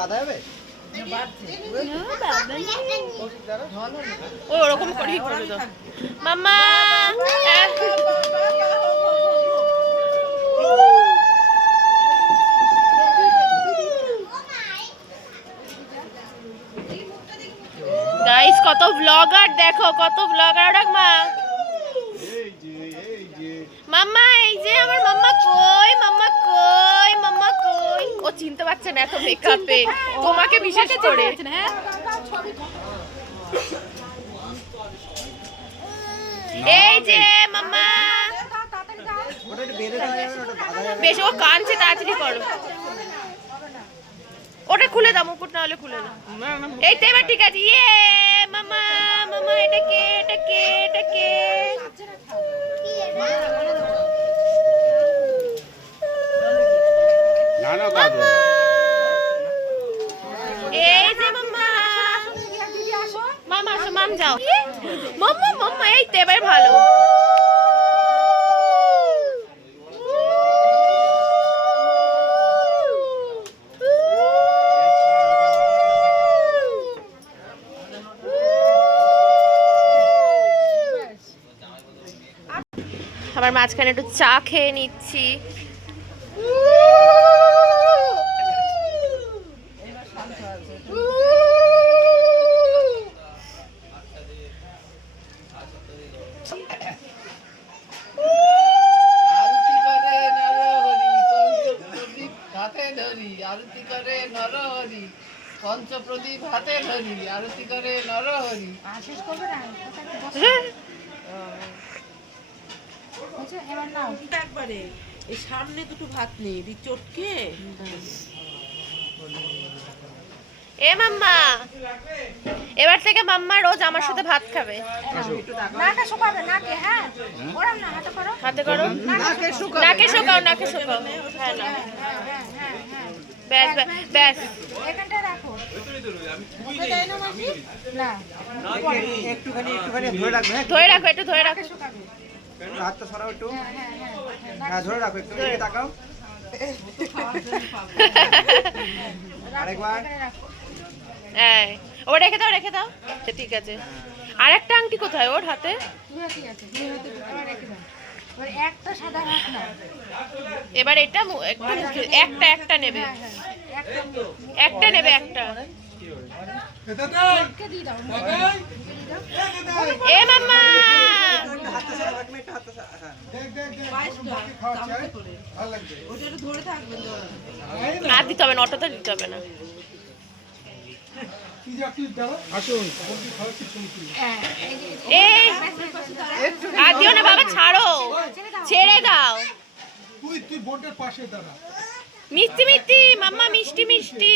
বাধা হবে? ও ওরকম করেই করে দাও মাম্মা। গাইস কত ব্লগার দেখো, কত ব্লগার। রাখ মা, মাম্মা এই যে আমার মাম্মা কই, মাম্মা কই, মাম্মা কই। ও চিনতে পারছে না এত মেকআপে, তোমাকে বিশেষ করে। এই যে মাম্মা, বেশ ও কাঁদছে, তাড়াতাড়ি করো। ওটা খুলে দাও, মুকুট না হলে খুলে দাও। এই তো এবার ঠিক আছে। ইয়ে মামা, মামা এটা কে, এটা কে, এটা কে? এই যে মাম্মা, মামা আসো, মাম যাও। মাম্মা মাম্মা এই তো এবার ভালো। আবার মাঝখানে একটু চা খেয়ে নিচ্ছি। আরতি করে নরহরি, পঞ্চপ্রদীপ হাতে ধরি, আরতি করে নরহরি। একবারে এই সামনে দুটো ভাত নেই, চটকে। এ মাম্মা, এবার থেকে মাম্মা রোজ আমার সাথে ভাত খাবে। নাকে শুকাবে, নাকে। হ্যাঁ ওরম না, হাতে করো, হাতে করো, নাকে শুকাও, নাকে শুকাও। হ্যাঁ না, ব্যাস ব্যাস। এখানটা রাখো। না একটুখানি ধরে রাখবে। হ্যাঁ, ধরে রাখো, একটু ধরে রাখো। হাতটা সরাও একটু। হ্যাঁ ধরে রাখো, একটু এদিকে তাকাও। আরেকবার। এই ও রেখে দাও, রেখে দাও। ঠিক আছে। আর একটা আংটি কোথায় ওর হাতে? একটা সাদা ভাত না, এবার এটা একটু একটা একটা নেবে, একটা নেবে, একটা। এ মাম্মা, হাতটা সরাও, একটু হাতটা সরাও। হ্যাঁ আর দিতে হবে না, অটোতে দিতে হবে না। আর দিও না বাবা, ছাড়ো, ছেড়ে দাও। তুই বোর্ডের পাশে দাঁড়া। মিষ্টি মিষ্টি মাম্মা, মিষ্টি মিষ্টি।